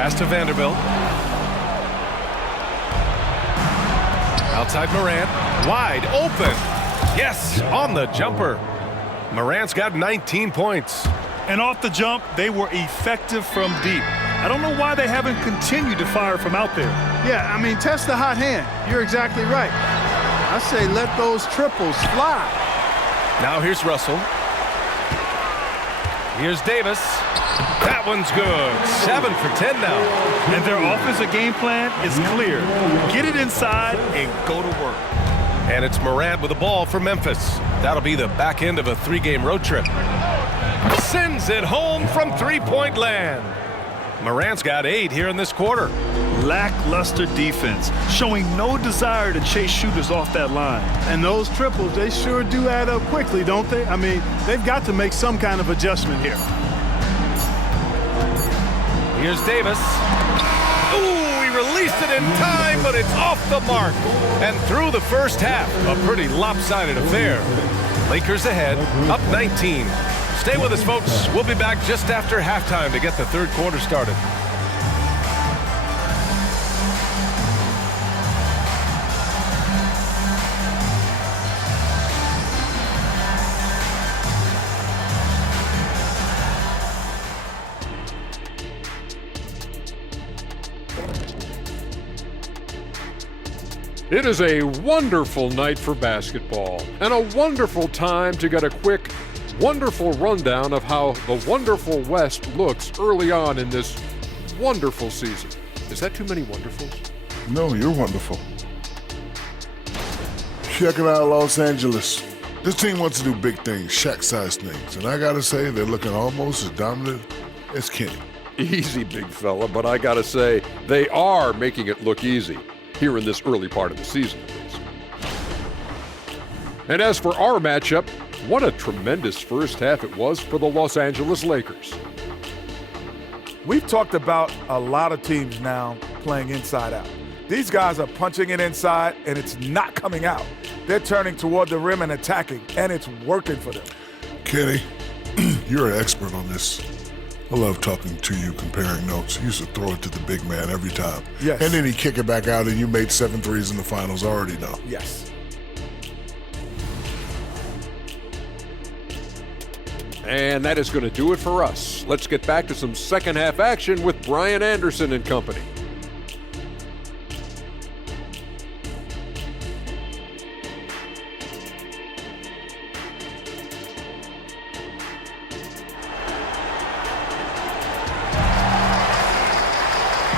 Pass to Vanderbilt. Outside Morant. Wide open. Yes, on the jumper. Morant's got 19 points. And off the jump, they were effective from deep. I don't know why they haven't continued to fire from out there. Yeah, I mean, test the hot hand. You're exactly right. I say let those triples fly. Now here's Russell. Here's Davis. That one's good. 7 for 10 now. And their offensive game plan is clear. Get it inside and go to work. And it's Morant with the ball for Memphis. That'll be the back end of a 3-game road trip. Sends it home from three-point land. Morant's got 8 here in this quarter. Lackluster defense, showing no desire to chase shooters off that line. And those triples, they sure do add up quickly, don't they? I mean, they've got to make some kind of adjustment here. Here's Davis. Ooh, he released it in time, but it's off the mark. And through the first half, a pretty lopsided affair. Lakers ahead, up 19. Stay with us, folks. We'll be back just after halftime to get the third quarter started. It is a wonderful night for basketball and a wonderful time to get a quick, wonderful rundown of how the wonderful West looks early on in this wonderful season. Is that too many wonderfuls? No, you're wonderful. Check it out, Los Angeles. This team wants to do big things, Shaq-sized things, and I gotta say they're looking almost as dominant as Kenny. Easy, big fella, but I gotta say, they are making it look easy here in this early part of the season, at least. And as for our matchup, what a tremendous first half it was for the Los Angeles Lakers. We've talked about a lot of teams now playing inside out. These guys are punching it inside, and it's not coming out. They're turning toward the rim and attacking, and it's working for them. Kenny, you're an expert on this. I love talking to you, comparing notes. You used to throw it to the big man every time. Yes. And then he'd kick it back out, and you made 7 threes in the finals. I already know. Yes. And that is going to do it for us. Let's get back to some second half action with Brian Anderson and company.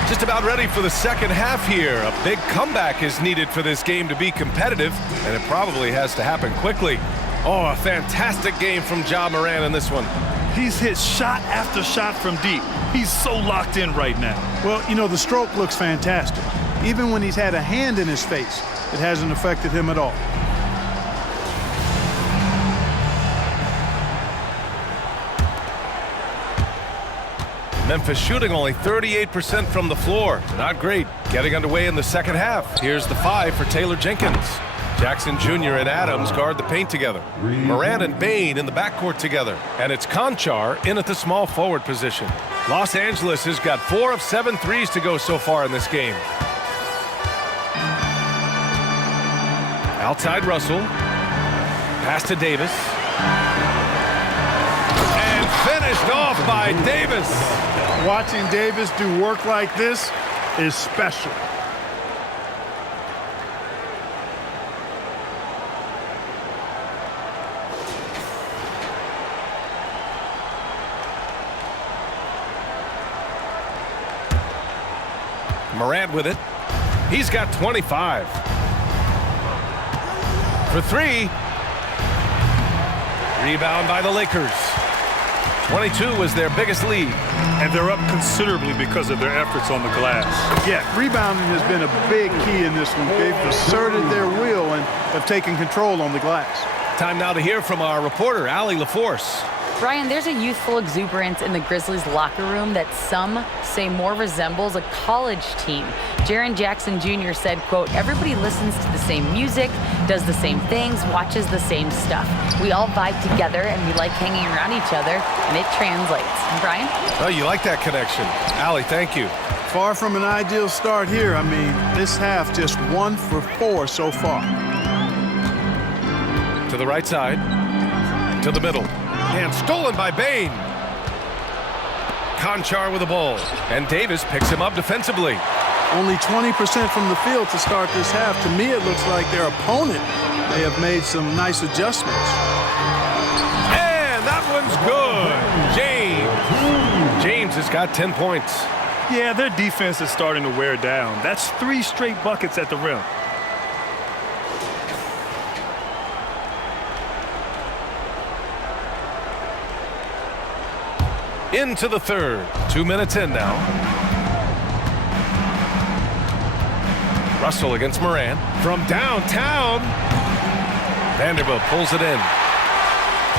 Just about ready for the second half here. A big comeback is needed for this game to be competitive, and it probably has to happen quickly. Oh, a fantastic game from Ja Morant in this one. He's hit shot after shot from deep. He's so locked in right now. Well, you know, the stroke looks fantastic. Even when he's had a hand in his face, it hasn't affected him at all. Memphis shooting only 38% from the floor. Not great. Getting underway in the second half. Here's the 5 for Taylor Jenkins. Jackson Jr. and Adams guard the paint together. Morant and Bane in the backcourt together. And it's Conchar in at the small forward position. Los Angeles has got 4 of 7 threes to go so far in this game. Outside Russell. Pass to Davis. And finished off by Davis. Watching Davis do work like this is special. Morant with it. He's got 25. For 3. Rebound by the Lakers. 22 was their biggest lead. And they're up considerably because of their efforts on the glass. Yeah, rebounding has been a big key in this one. They've asserted their will and have taken control on the glass. Time now to hear from our reporter, Allie LaForce. Brian, there's a youthful exuberance in the Grizzlies locker room that some say more resembles a college team. Jaren Jackson Jr. said, quote, "Everybody listens to the same music, does the same things, watches the same stuff. We all vibe together and we like hanging around each other, and it translates." And Brian? Oh, you like that connection. Allie, thank you. Far from an ideal start here. I mean, this half just 1 for 4 so far. To the right side. To the middle. And stolen by Bain. Conchar with the ball. And Davis picks him up defensively. Only 20% from the field to start this half. To me, it looks like their opponent may have made some nice adjustments. And that one's good. James has got 10 points. Yeah, their defense is starting to wear down. That's 3 straight buckets at the rim. Into the third. 2 minutes in now. Russell against Moran. From downtown. Vanderbilt pulls it in.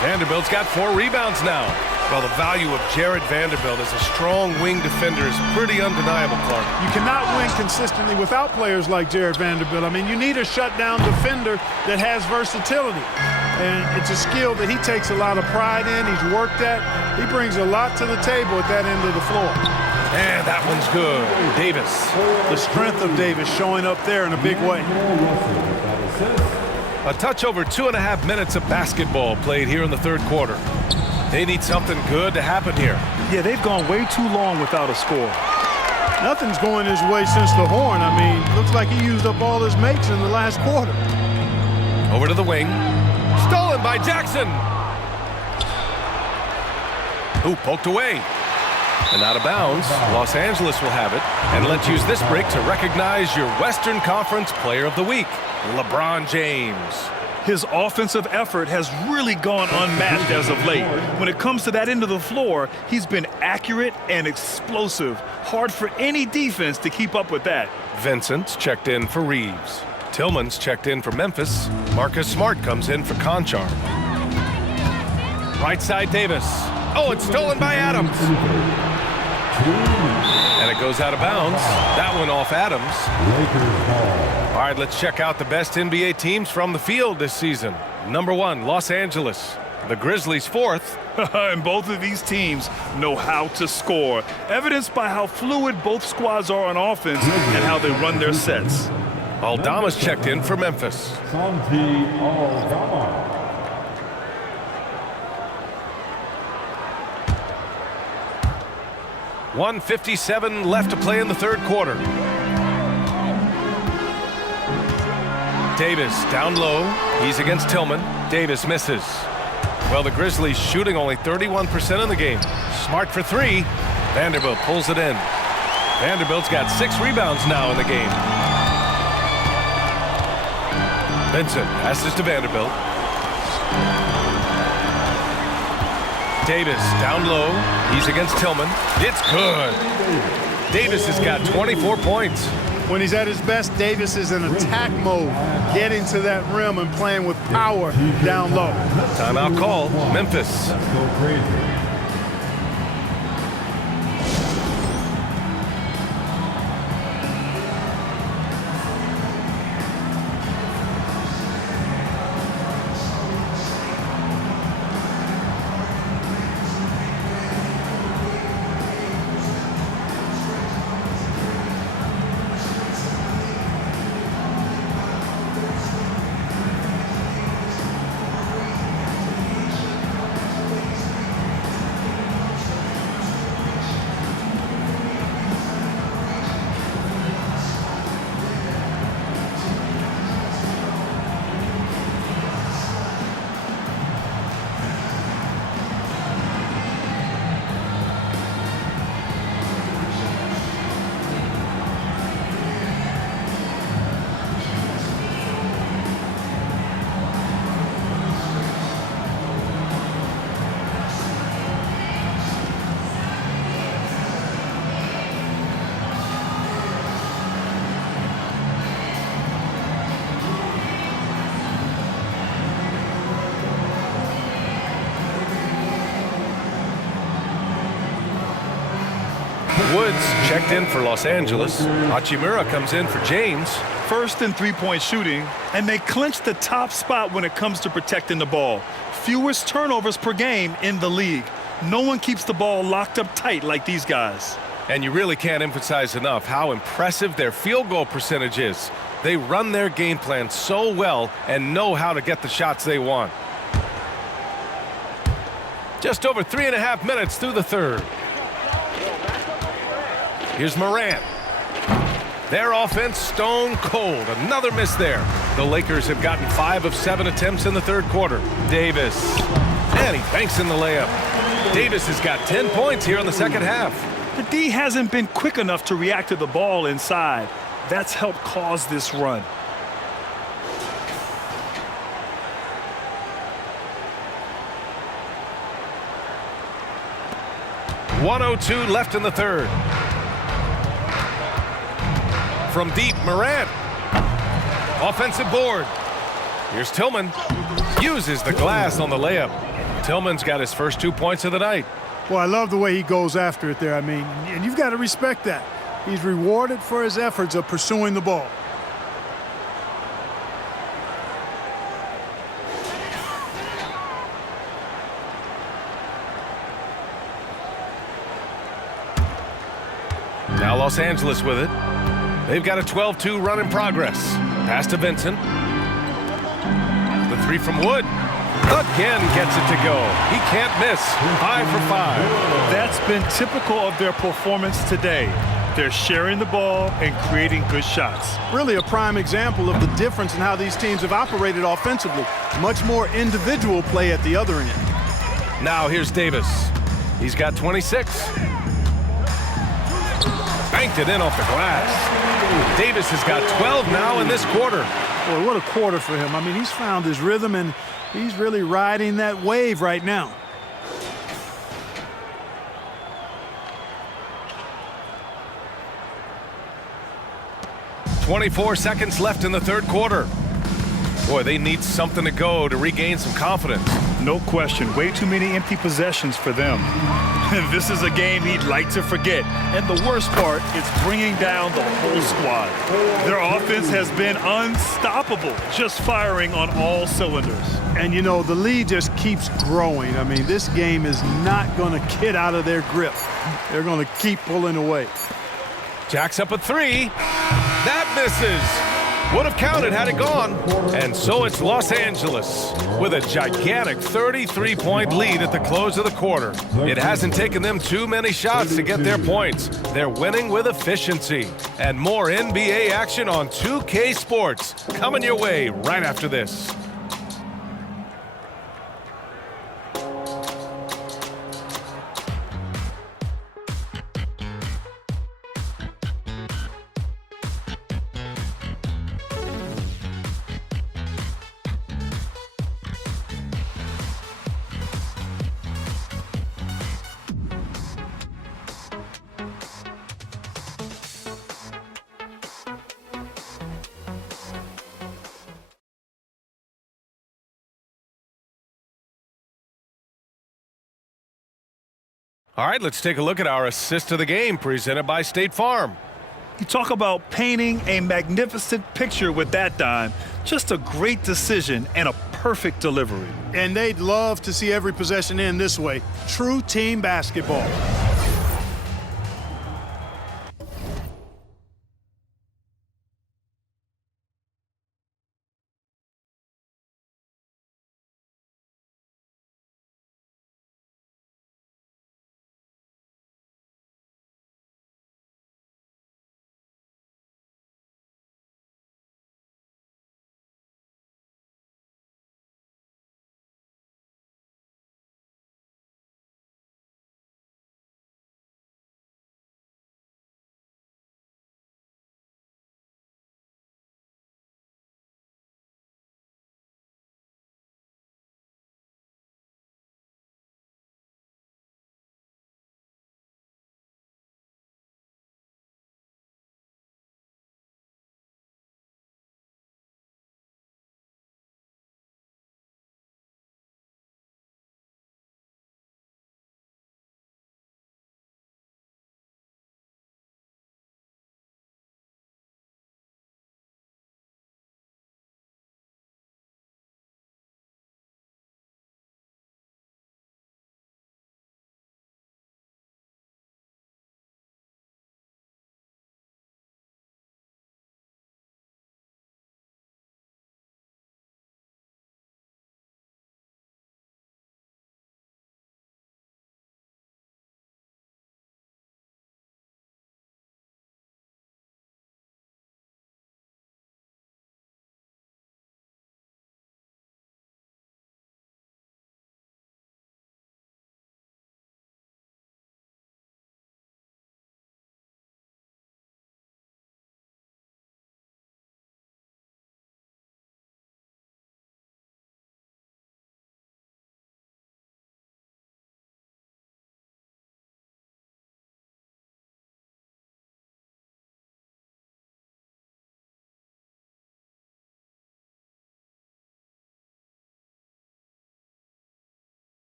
Vanderbilt's got 4 rebounds now. Well, the value of Jared Vanderbilt as a strong wing defender is pretty undeniable, Clark. You cannot win consistently without players like Jared Vanderbilt. I mean, you need a shutdown defender that has versatility. And it's a skill that he takes a lot of pride in. He's worked at. He brings a lot to the table at that end of the floor. And that one's good. Davis. The strength of Davis showing up there in a big way. A touch over 2.5 minutes of basketball played here in the third quarter. They need something good to happen here. Yeah, they've gone way too long without a score. Nothing's going his way since the horn. I mean, looks like he used up all his mates in the last quarter. Over to the wing. Stolen by Jackson. Who poked away. And out of bounds. Los Angeles will have it. And let's use this break to recognize your Western Conference Player of the Week, LeBron James. His offensive effort has really gone unmatched as of late. When it comes to that end of the floor, he's been accurate and explosive. Hard for any defense to keep up with that. Vincent's checked in for Reeves. Tillman's checked in for Memphis. Marcus Smart comes in for Conchar. Right side Davis. Oh, it's stolen by Adams. And it goes out of bounds. That one off Adams. All right, let's check out the best NBA teams from the field this season. Number 1, Los Angeles. The Grizzlies 4th. And both of these teams know how to score, evidenced by how fluid both squads are on offense and how they run their sets. Aldama's checked in for Memphis. Santi Aldama. 1:57 left to play in the third quarter. Davis down low. He's against Tillman. Davis misses. Well, the Grizzlies shooting only 31% in the game. Smart for 3. Vanderbilt pulls it in. Vanderbilt's got 6 rebounds now in the game. Vincent passes to Vanderbilt. Davis down low. He's against Tillman. It's good. Davis has got 24 points. When he's at his best, Davis is in attack mode, getting to that rim and playing with power down low. Timeout call, Memphis. Go crazy. Woods checked in for Los Angeles. Hachimura comes in for James. First in three-point shooting, and they clinch the top spot when it comes to protecting the ball. Fewest turnovers per game in the league. No one keeps the ball locked up tight like these guys. And you really can't emphasize enough how impressive their field goal percentage is. They run their game plan so well and know how to get the shots they want. Just over 3.5 minutes through the third. Here's Morant. Their offense stone cold. Another miss there. The Lakers have gotten 5 of 7 attempts in the third quarter. Davis. And he banks in the layup. Davis has got 10 points here in the second half. The D hasn't been quick enough to react to the ball inside. That's helped cause this run. .102 left in the third. From deep, Morant. Offensive board. Here's Tillman. Uses the glass on the layup. Tillman's got his first 2 points of the night. Well, I love the way he goes after it there. I mean, and you've got to respect that. He's rewarded for his efforts of pursuing the ball. Now Los Angeles with it. They've got a 12-2 run in progress. Pass to Vincent. The three from Wood. Again gets it to go. He can't miss. 5 for 5. That's been typical of their performance today. They're sharing the ball and creating good shots. Really a prime example of the difference in how these teams have operated offensively. Much more individual play at the other end. Now here's Davis. He's got 26. Banked it in off the glass. Davis has got 12 now in this quarter. Boy, what a quarter for him. I mean, he's found his rhythm, and he's really riding that wave right now. .24 seconds left in the third quarter. Boy, they need something to go to regain some confidence. No question. Way too many empty possessions for them. This is a game he'd like to forget. And the worst part is bringing down the whole squad. Their offense has been unstoppable, just firing on all cylinders. And, you know, the lead just keeps growing. I mean, this game is not going to get out of their grip. They're going to keep pulling away. Jacks up a three. That misses. Would have counted had it gone. And so it's Los Angeles with a gigantic 33-point lead at the close of the quarter. It hasn't taken them too many shots to get their points. They're winning with efficiency. And more NBA action on 2K Sports coming your way right after this. All right, let's take a look at our assist of the game presented by State Farm. You talk about painting a magnificent picture with that dime. Just a great decision and a perfect delivery. And they'd love to see every possession end this way. True team basketball.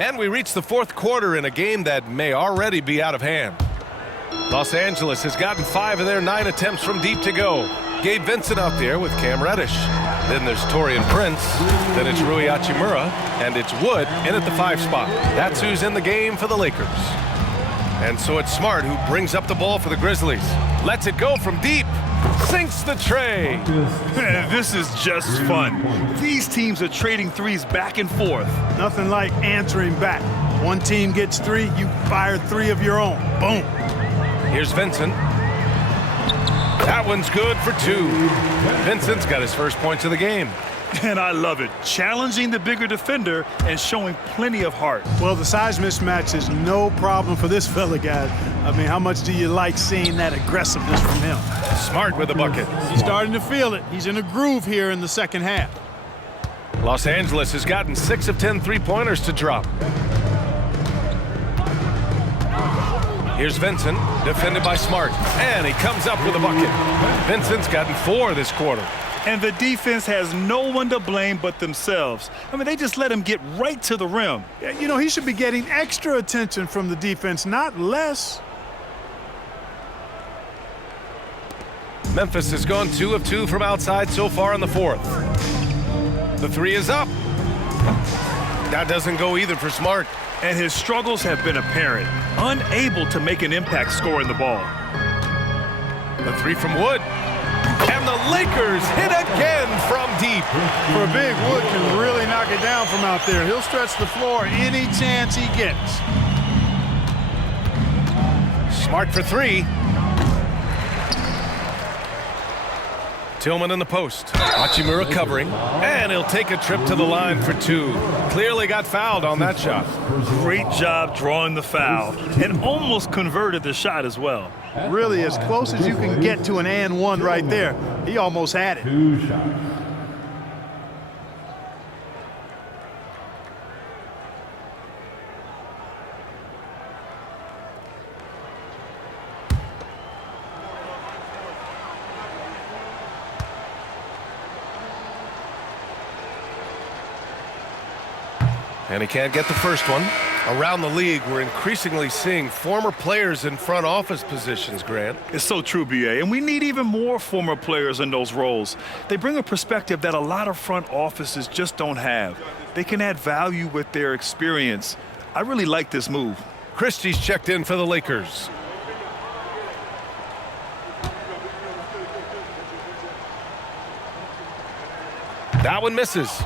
And we reach the fourth quarter in a game that may already be out of hand. Los Angeles has gotten 5 of their 9 attempts from deep to go. Gabe Vincent out there with Cam Reddish. Then there's Taurean Prince. Then it's Rui Hachimura. And it's Wood in at the 5 spot. That's who's in the game for the Lakers. And so it's Smart who brings up the ball for the Grizzlies. Lets it go from deep. Sinks the tray. This is just fun. These teams are trading threes back and forth. Nothing like answering back. One team gets 3, you fire 3 of your own. Boom. Here's Vincent. That one's good for 2. Vincent's got his first points of the game. And I love it. Challenging the bigger defender and showing plenty of heart. Well, the size mismatch is no problem for this fella, guys. I mean, how much do you like seeing that aggressiveness from him? Smart with the bucket. He's starting to feel it. He's in a groove here in the second half. Los Angeles has gotten 6 of 10 3-pointers to drop. Here's Vincent, defended by Smart, and he comes up with a bucket. Vincent's gotten 4 this quarter. And the defense has no one to blame but themselves. I mean, they just let him get right to the rim. Yeah, you know, he should be getting extra attention from the defense, not less. Memphis has gone 2 of 2 from outside so far in the fourth. The 3 is up. That doesn't go either for Smart. And his struggles have been apparent. Unable to make an impact scoring the ball. The 3 from Wood. And the Lakers hit again from deep. For a big, Wood can really knock it down from out there. He'll stretch the floor any chance he gets. Smart for 3. Tillman in the post. Hachimura covering. And he'll take a trip to the line for 2. Clearly got fouled on that shot. Great job drawing the foul. And almost converted the shot as well. Really as close as you can get to an and 1 right there. He almost had it. 2 shots. And he can't get the first one. Around the league, we're increasingly seeing former players in front office positions, Grant. It's so true, B.A., and we need even more former players in those roles. They bring a perspective that a lot of front offices just don't have. They can add value with their experience. I really like this move. Christie's checked in for the Lakers. That one misses.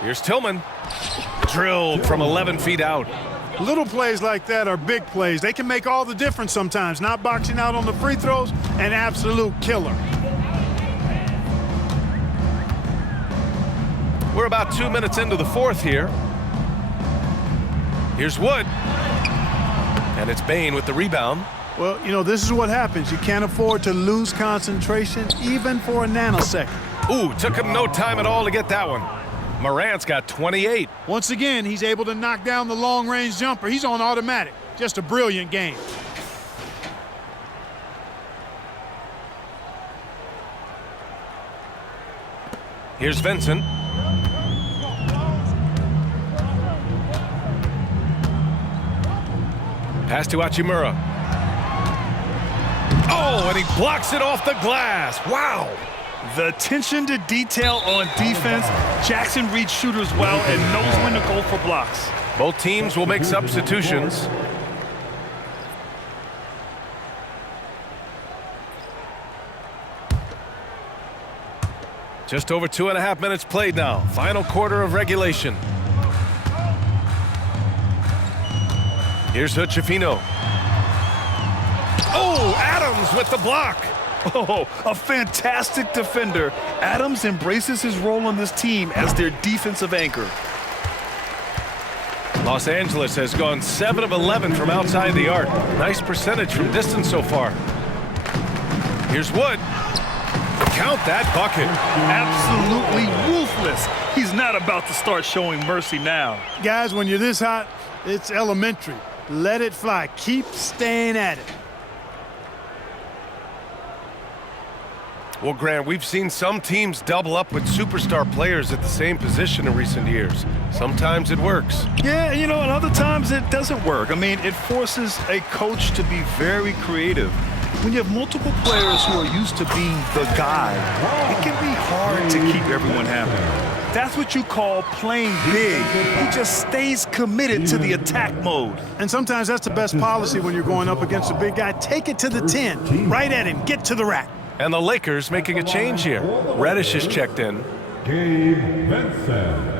Here's Tillman. Drilled from 11 feet out. Little plays like that are big plays. They can make all the difference sometimes. Not boxing out on the free throws, an absolute killer. We're about 2 minutes into the fourth here. Here's Wood. And it's Bane with the rebound. Well, you know, this is what happens. You can't afford to lose concentration even for a nanosecond. Ooh, took him no time at all to get that one. Morant's got 28. Once again, he's able to knock down the long-range jumper. He's on automatic. Just a brilliant game. Here's Vincent. Pass to Hachimura. Oh, and he blocks it off the glass. Wow. The attention to detail on defense. Jackson reads shooters well and knows when to go for blocks. Both teams will make substitutions. Just over 2.5 minutes played now. Final quarter of regulation. Here's Hood-Schifino. Oh, Adams with the block. Oh, a fantastic defender. Adams embraces his role on this team as their defensive anchor. Los Angeles has gone 7 of 11 from outside the arc. Nice percentage from distance so far. Here's Wood. Count that bucket. Absolutely ruthless. He's not about to start showing mercy now. Guys, when you're this hot, it's elementary. Let it fly. Keep staying at it. Well, Grant, we've seen some teams double up with superstar players at the same position in recent years. Sometimes it works. Yeah, and other times it doesn't work. I mean, it forces a coach to be very creative. When you have multiple players who are used to being the guy, it can be hard to keep everyone happy. That's what you call playing big. He just stays committed to the attack mode. And sometimes that's the best policy when you're going up against a big guy. Take it to the 10, right at him, get to the rack. And the Lakers making a change here. Reddish is checked in. Gabe Vincent.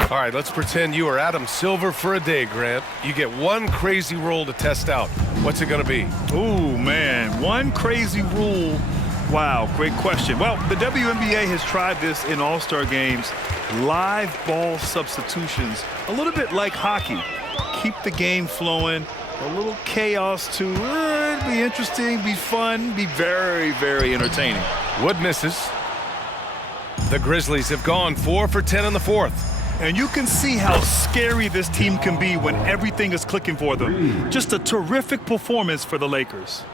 All right, let's pretend you are Adam Silver for a day, Grant. You get one crazy rule to test out. What's it going to be? Ooh, man, one crazy rule. Wow, great question. Well, the WNBA has tried this in All-Star games. Live ball substitutions, a little bit like hockey. Keep the game flowing, a little chaos too. It'd be interesting, be fun, be very, very entertaining. Wood misses. The Grizzlies have gone 4 for 10 in the fourth. And you can see how scary this team can be when everything is clicking for them. Just a terrific performance for the Lakers.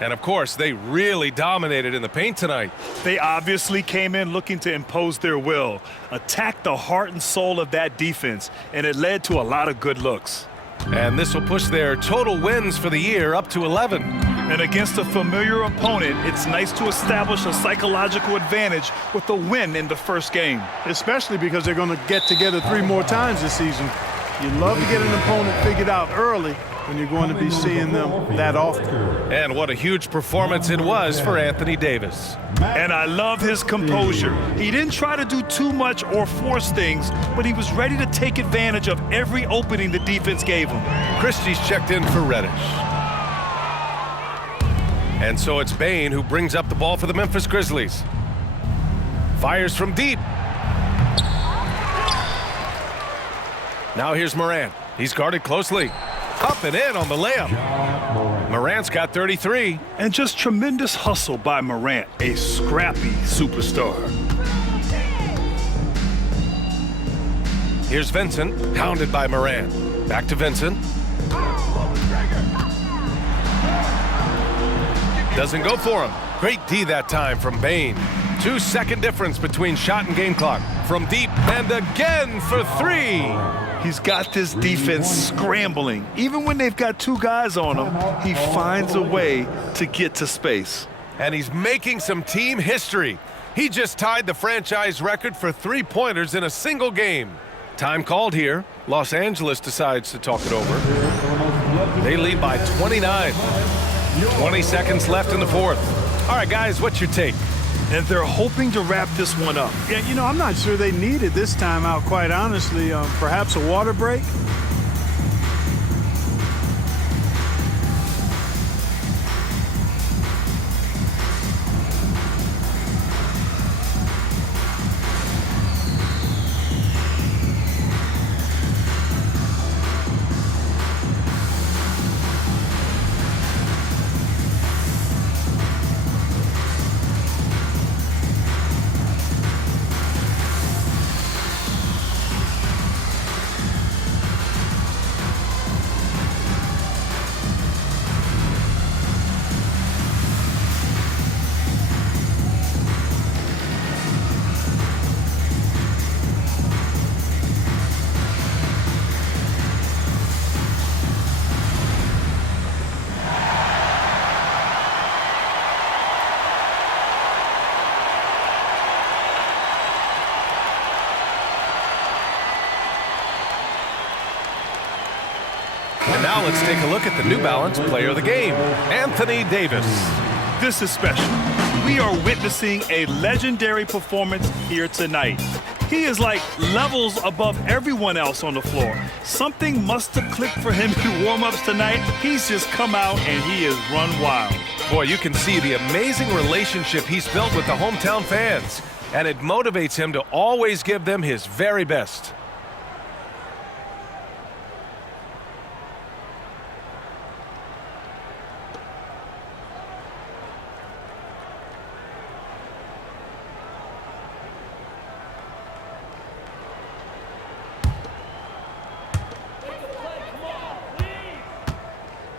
And of course, they really dominated in the paint tonight. They obviously came in looking to impose their will, attack the heart and soul of that defense, and it led to a lot of good looks. And this will push their total wins for the year up to 11. And against a familiar opponent, it's nice to establish a psychological advantage with a win in the first game. Especially because they're going to get together 3 more times this season. You love to get an opponent figured out early when you're going to be seeing them that often. And what a huge performance it was for Anthony Davis. And I love his composure. He didn't try to do too much or force things, but he was ready to take advantage of every opening the defense gave him. Christie's checked in for Reddish. And so it's Bane who brings up the ball for the Memphis Grizzlies. Fires from deep. Now here's Morant. He's guarded closely. Up and in on the layup. Morant's got 33. And just tremendous hustle by Morant, a scrappy superstar. Here's Vincent, hounded by Morant. Back to Vincent. Doesn't go for him. Great D that time from Bane. 2-second difference between shot and game clock. From deep and again for 3. He's got this defense scrambling. Even when they've got 2 guys on him, he finds a way to get to space. And he's making some team history. He just tied the franchise record for 3-pointers in a single game. Time called here. Los Angeles decides to talk it over. They lead by 29. 20 seconds left in the fourth. All right, guys, what's your take? And they're hoping to wrap this one up. Yeah, I'm not sure they needed this timeout, quite honestly. Perhaps a water break? And now let's take a look at the New Balance player of the game, Anthony Davis. This is special. We are witnessing a legendary performance here tonight. He is like levels above everyone else on the floor. Something must have clicked for him in warm-ups tonight. He's just come out and he has run wild. Boy, you can see the amazing relationship he's built with the hometown fans, and it motivates him to always give them his very best.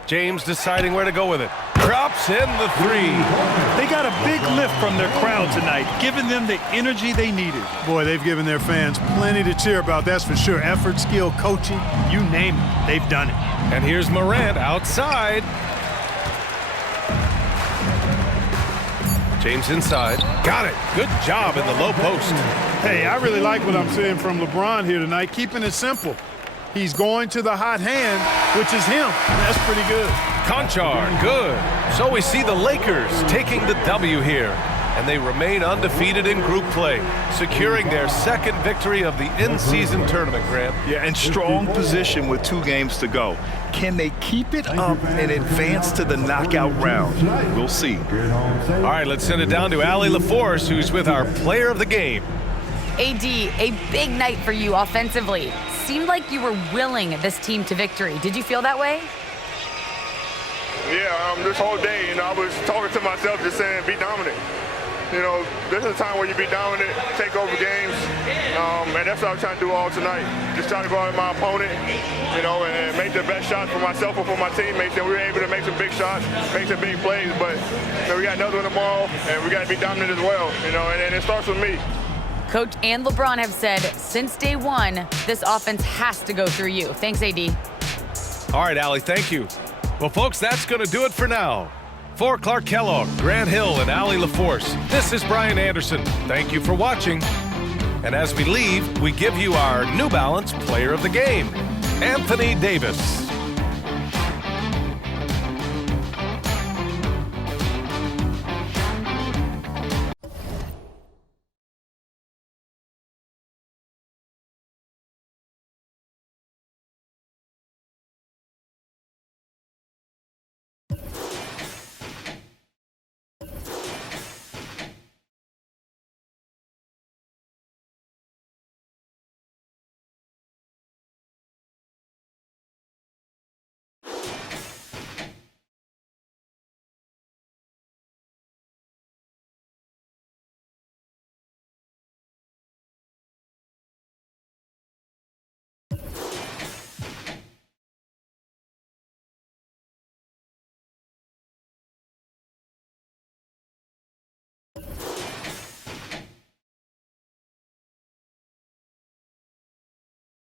James deciding where to go with it. Drops in the three. They got a big lift from their crowd tonight, giving them the energy they needed. Boy, they've given their fans plenty to cheer about, that's for sure. Effort, skill, coaching, you name it, they've done it. And here's Morant outside. James inside. Got it. Good job in the low post. Hey, I really like what I'm seeing from LeBron here tonight, keeping it simple. He's going to the hot hand, which is him. That's pretty good. Conchar, good. So we see the Lakers taking the W here, and they remain undefeated in group play, securing their second victory of the in-season tournament, Grant. Yeah, in strong position with 2 games to go. Can they keep it up and advance to the knockout round? We'll see. All right, let's send it down to Allie LaForce, who's with our player of the game. AD, a big night for you offensively. Seemed like you were willing this team to victory. Did you feel that way? Yeah, this whole day, I was talking to myself just saying, be dominant. This is a time where you be dominant, take over games, and that's what I was trying to do all tonight. Just trying to go out with my opponent, and make the best shot for myself and for my teammates. And we were able to make some big shots, make some big plays, but we got another one tomorrow, and we got to be dominant as well, and it starts with me. Coach and LeBron have said since day one, this offense has to go through you. Thanks, AD. All right, Allie, thank you. Well, folks, that's going to do it for now. For Clark Kellogg, Grant Hill, and Allie LaForce, this is Brian Anderson. Thank you for watching. And as we leave, we give you our New Balance Player of the Game, Anthony Davis.